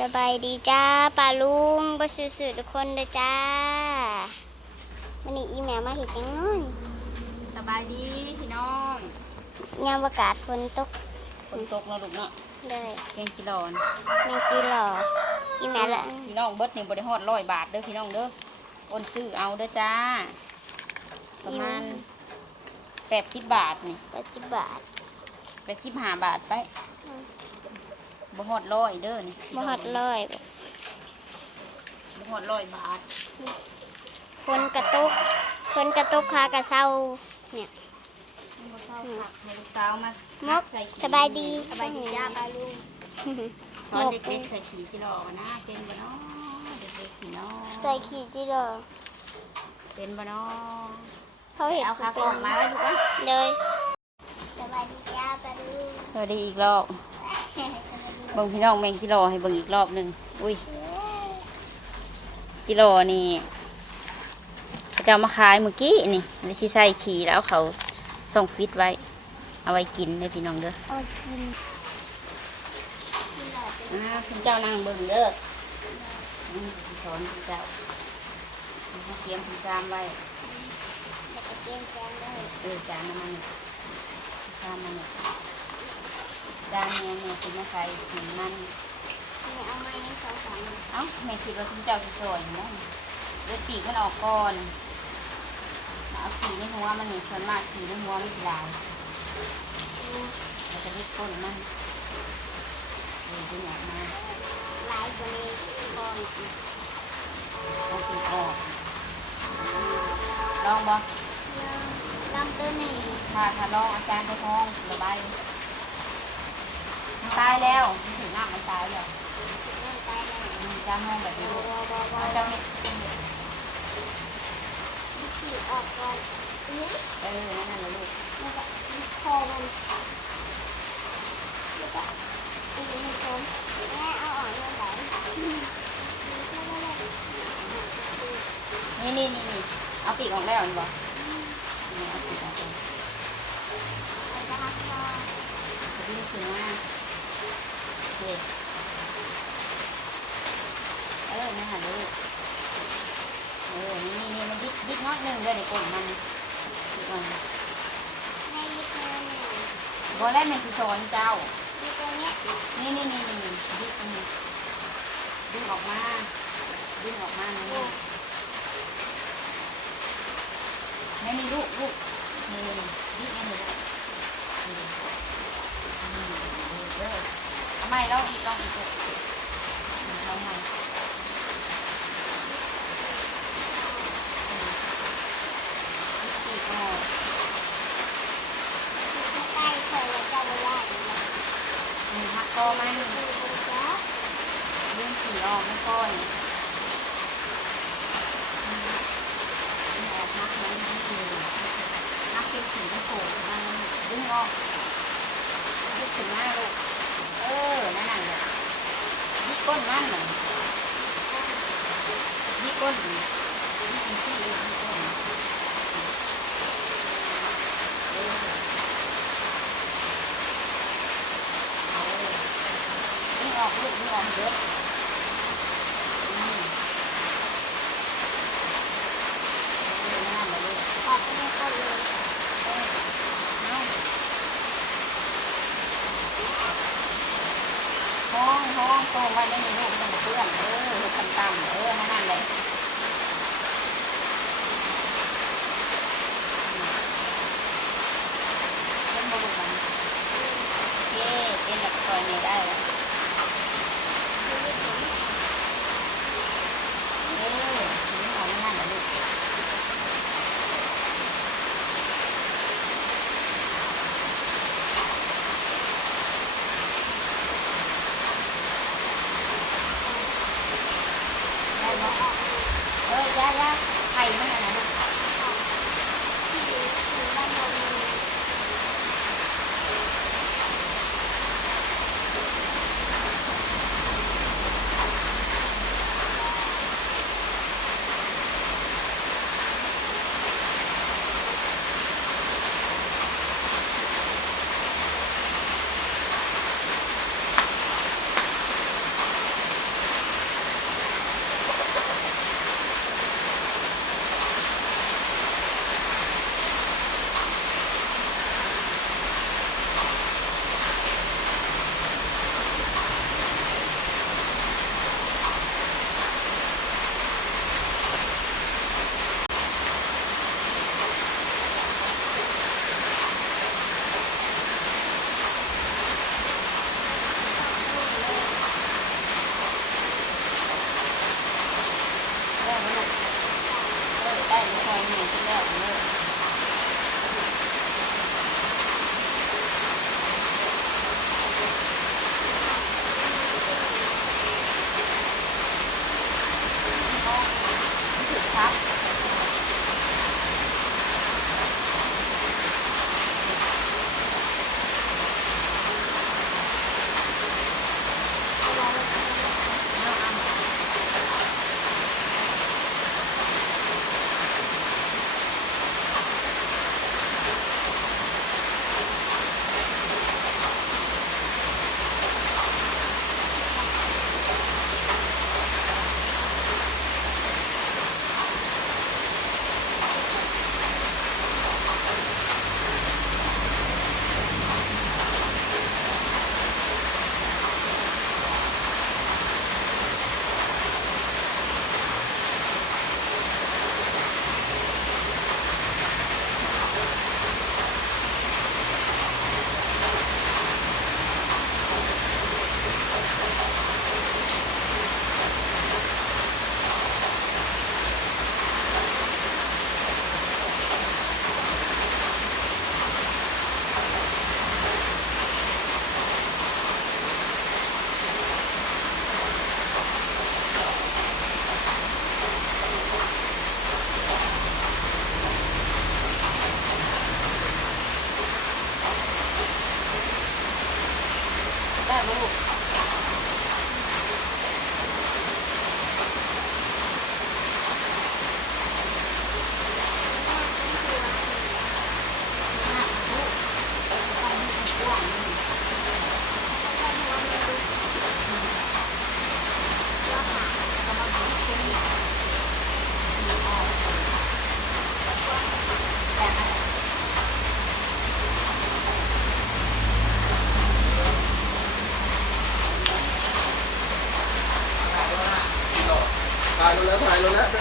สบายดีจ้าป้าลุงบ่ซื่อๆทุกคนเด้อจ้าวันนี้อีแม่มาเห็ดหยังน้อยสบายดีพี่น้องยามอากาศฝนตกฝนตกแล้วลูกเนาะเลยแกงจิรอนแมงจีหล่ออีแม่ละพี่น้องเบิดนี่บริฮอดร้อยบาทเด้อพี่น้องเด้อโอนซื้อเอาเด้อจ้า ประมาณแปดสิบบาทนี่แปดสิบบาทแปดสิบห้าบาทไป บ่ฮอดร้อยเด้อนี่บ่ฮอดร้อยบ่ฮอดร้อยบาทฝนกระตุกฝนกระตุกคากระเซาเนี่ยบ่เศร้าค่ะให้ลูกสาวมามกใส่ขี้สบายดีสบายดีจ้าป้าลุงสอนมกเด็กๆใส่ขี้จิรอนะเป็นบ่เนาะเด็กๆพี่น้องใส่ขีดจีหล่อเป็นบ่เนาะเขาเห็นเอาขากล่องมาไว้ลูกนะเลยสบายดีจ้าป้าลุงสวัสดีอีกรอบ เบิ่งพี่น้องแมงกิโลให้เบิ่งอีกรอบหนึ่งอุ้ยกิโลนี่เขาจะเอามาขายเมื่อกี้นี่ในที่ใส่ขี่แล้วเขาส่งฟิตไว้ เอาไว้กินเลยพี่น้องเด้อเอากินอ่าคุณเจ้านั่งเบิ่งเด้อนี่สิสอนคุณเจ้าเอาเตรียมคุณจามไว้เตรียมแกงเลยเออจานน้ำมันจานมันเนี่ย จานเนี่ยเนี่ยคุณมาใส่หนึ่งมันนี่เอาไม้ในสองสามเอ้าแม่คิดว่าฉันจะเอาสวยๆนะเลือดปีกมันออกก่อนเอาขีในหัวมันนี่ส่วนมากขีในหัวมันสิลายเราจะรีบก้นมันเดี๋ยวจะหยาบมาหลายกว่านี้ก่อนเอาขีออกลองบ่ลำตัวนี้ ถ้าถ้าลองอาจารย์ไปท้องระบายมัน ตายแล้วถึงหน้ามันตายแล้วมันจะห้องแบบนี้ลูกเอาเจ้าม็ดขีดออกก่อนอื้อเออนั่นน่ะลูกแล้วก็คอมันแล้วก็ตีมันคมแม่เอาออกมาไหนนี่นี่นี่นี่เอาปีกออกแล้เห็นบ่นี่เอาปีกออกแล้วนะครับพ่อดิ้นขึ้นมาโอ เคเออนั่นน่ะลูกเออ นี่นี่นี่มันยิดยิดน้อยหนึ่งเลยเดี๋ยวกดมันยิดมันแม่ยึดมือหนึ่งบอแล้วแม่สิสอนเจ้ายึดตรงเนี้ยนี่นี่นี่นี่นี่ยิดตรงนี้ดึงออกมาดึงออกมานะลูกแม่นี่ลูกลูกนี่ยิดนี่ลูกนี่นี่เด้อ เอาไม่ลองอีกลองอีกลองใหม่อีกออกใกล้เคยจะไม่ได้เลยนะมีหักคอมันดูดูจ้าเรื่องสีออกไม่ค่อยมันออกหักมันนี่คือหักเป็นสีมันโผล่มันดึงออกดึงถึงหน้าลูก เออ นั่นน่ะเลยยี่ก้นมันน่ะยี่ก้นยี่เป็นสียี่ก้นเออเอาเลยดึงออกลูกออกเยอะอืมเออนั่นน่ะลูก ออกไปในคนเลย เออเอาห้องห้องโตไว้ในนี้ลูกมันจะเปื้อนเออเฮ็ด ต่ำๆเออนั่นนั่นเลย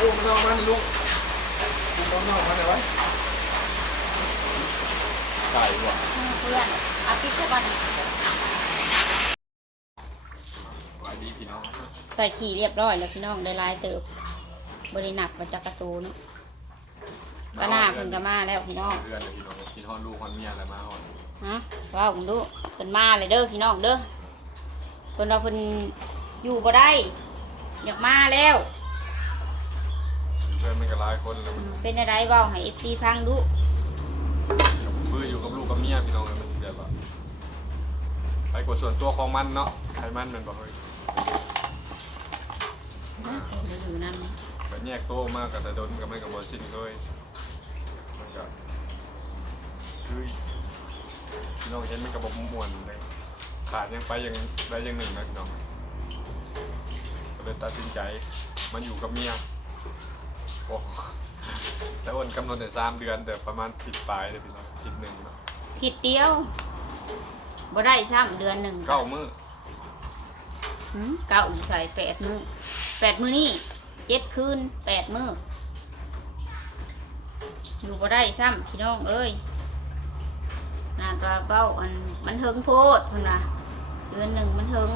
อุ้มมันออกมาหน่อยลูกอุ้มมันออกมาหนวะถ่ว่ะเพื่อนอาทิตย์ละวันสวัสดีพี่น้องใส่ขี่เรียบร้อยแล้วพี่น้องได้ลายเติบบริหนักมาจากกระตูนก็หน้าเพิ่นก็มาแล้วพี่น้องเดือนเลยพี่น้องกินฮอนลูกฮอนเมียอะไรมาฮอนฮะว้าวผมดูเพิ่นมาเลยเด้อพี่น้องเด้อเพิ่นว่าเพิ่นอยู่บ่ได้อยากมาแล้ว พื่อนมันก็หลายคนแล้วมันเป็นอะไรเว้าให้ FC ฟังดูมืออยู่กับลูกกับเมียพี่น้องมันแบบว่าไปกดส่วนตัวของมันเนาะใครมันมันบอกเฮ้ยอยู่นั่นแบบแยกโต๊ะมากกับแต่โดนกับมันกับบอลสิ้นเลยมันก็คือพี่น้องเห็นมันกับบมวนเลยขาดยังไปยังได้ยังหนึ่งนะพี่น้องก็เลยตัดสินใจมันอยู่กับเมียโอ้แต่วันกำหนดแต่สามเดือนแต่ประมาณผิดปลายเลยพี่น้องผิดหนึ่งเนาะผิดเดียวบ่ได้ซ้ำเดือนหนึ่งเก้ามือหืมเก้าใส่แปดมือแปดมือนี่เจ็ดคืนแปดมืออยู่บ่ได้ซ้ำพี่น้องเอ้ยนานปลาเป้าอันมันเฮิงโพดพุ่นนะเดือนหนึ่งมันเฮิง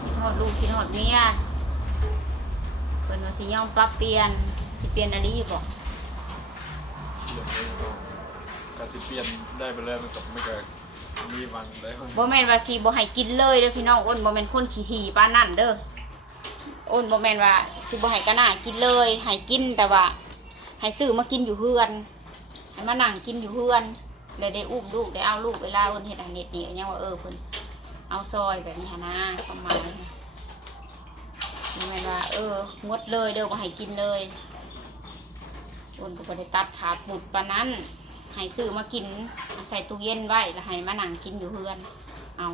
คิดฮอดลูกคิดฮอดเมียเพิ่นว่าสิยอมปรับเปลี่ยนสิเปลี่ยนอะไรบอกเปลี่ยนเลยพี่น้องการสิเปลี่ยนได้ไปเลยมันกับไม่เกิดมีวันได้คนบ่แม่นว่าสิบ่ให้กินเลยเด้อพี่น้องอ้นบ่แม่นคนขี้ถี่ปานนั่นเด้ออ้นบ่แม่นว่าสิบ่ให้กะหน้ากินเลยให้กินแต่ว่าให้ซื้อมากินอยู่เฮือนให้มานั่งกินอยู่เฮือนเลยได้อุ้มลูกได้เอาลูกเวลาอ้นเฮ็ดอันเน็ดนี่ก็ยังว่าเออเพิ่นเอาซอยแบบนี้หั้นนะประมาณนี้ บ่แม่นว่า เอองดเลยเด้อบ่ให้กินเลยอ้นก็บ่ได้ตัดขาดบุดปานนั้นให้ซื้อมากินใส่ตู้เย็นไว้แล้วให้มานั่งกินอยู่เฮือน เอา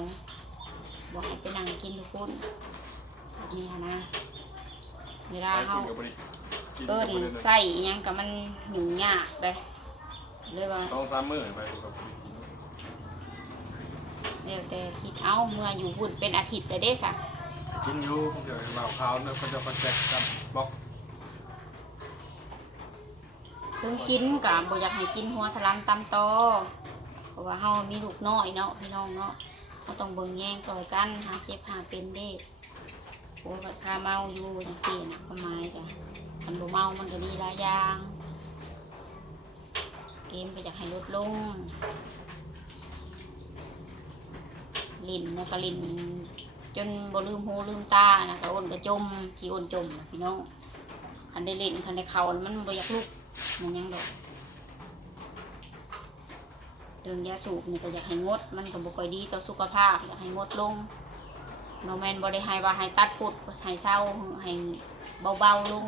บอกให้ไปนั่งกินทุกคนแบบนี้หั้นนะเวลาไปเขากินกับบริกินเอิ้กันบริใส่อิหยังกับมันหยุ่งยากเลยเลยว่าสองสามมื้อไปกับบริกินเดี๋ยวแต่คิดเอาเมื่ออยู่บุญเป็นอาทิตย์เลยเด้สะ กินอยู่เดี๋ยวเหล่าขาวเนี่ยเขาจะมาแจกกับบล็อกถึงกินกับบ่อยากให้กินหัวทะลันตำตอเพราะว่าเฮามีลูกน้อยเนาะพี่น้องเนาะเราต้องเบิ่งแย่งซอยกันหาเจ็บหาเป็นเด้โอ้ราคาเมาอยู่จังซี่นะประมาณจ้ะคันบ่เมามันก็มีหลายอย่างเกมก็อยากให้ลดลงลินนะก็ลิน จนบ่ลืมหูลืมตานะก็อ้นก็จมที่อ้นจมน่ะพี่น้องคันได้เล่นคันได้เข่าแล้วมันบ่อยากลุกมันยังดอกเรื่องยาสูบนี่ก็อยากให้งด มันก็บ่ค่อยดีต่อสุขภาพอยากให้งดลงโนแมนบ่ได้ให้ว่าให้ตัดพุดให้เศร้าให้เบาๆลง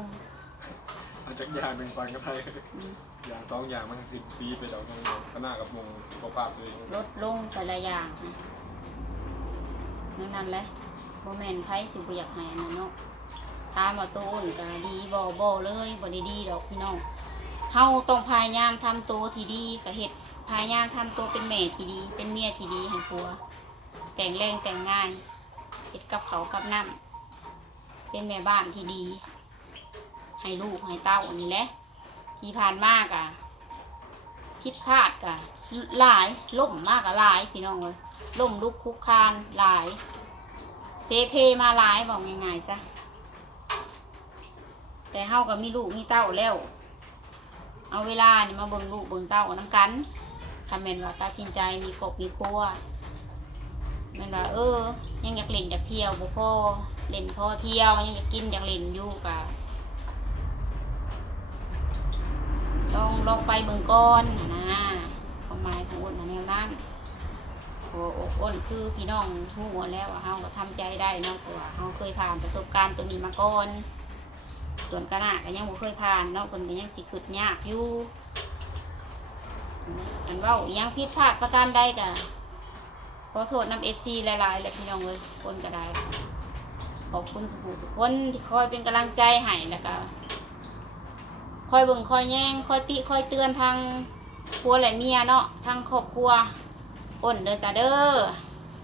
อาจจะอย่างหนึ่งฟังก็ได้อืมอย่างสองอย่างมันสิบปีไปดอกทางขนาดกับวงสุขภาพตัวเองลดลงแต่ละอย่าง นั่นนั่นแหละโมเมนไพ่สิบอยากให้อันนั้นเนาะถามว่าตัวอ้นก็ดีบ่บ่เลยบ่ด้ดีดอกพี่น้องเฮาต้องพยายามทำตัวที่ดีกับเฮ็ดพยายามทำตัวเป็นแม่ที่ดี เป็นเมียที่ดีให้ผัว แต่งแรงแต่งง่ายเฮ็ดกับเขากับน้ำเป็นแม่บ้านที่ดี ให้ลูกให้เต้าอันี่แหละที่ผ่านมากอะผิดพลาดกะหลายล่มมากอะหลายพี่น้องเลย ล่มลุกคุกคานหลาย เซเพมาหลายบอกง่ายๆซะแต่เฮาก็มีลูกมีเต้าแล้ว เอาเวลานี่มาเบิ่งลูกเบิ่งเต้าน้ำกันคำเมนว่าตัดสินใจมีครอบมีครัวแมันว่าเออ ยังอยากเล่นอยากเที่ยวบ่พ่อเล่นพ่อเที่ยวยังอยากกินอยากเล่นอยู่กะลองลองไปเบิ่งก่อนนะความหมายของอ้นมาแนวนั้น โอ้อกอ้นคือพี่น้องหูหมดแล้วว่าเฮาก็ทำใจได้เนาะเพราะว่าเฮาเคยผ่านประสบการณ์ตัวนี้มาก่อน ส่วนกระนาก็ยังบ่เคยผ่านเนาะคนก็ยังสิขึ้นยากอยู่อันว่ายังผิดพลาดประการใดกะขอโทษนำเอฟซีหลายๆเลยพี่น้องเลยคนก็ได้ขอบคุณสุขุสุคนที่คอยเป็นกำลังใจให้แล้วก็คอยเบิ่งคอยแย่งคอยติคอยเตือนทางครัวและเมียเนาะทางครอบครัว อ้นเด้อจ้าเด้อ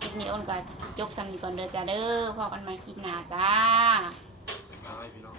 คลิปนี้อ้นก็จบซ้ำนี้ก่อนเด้อจ้าเด้อพอกันใหมาคลิปหน้าจ้า บายพี่น้อง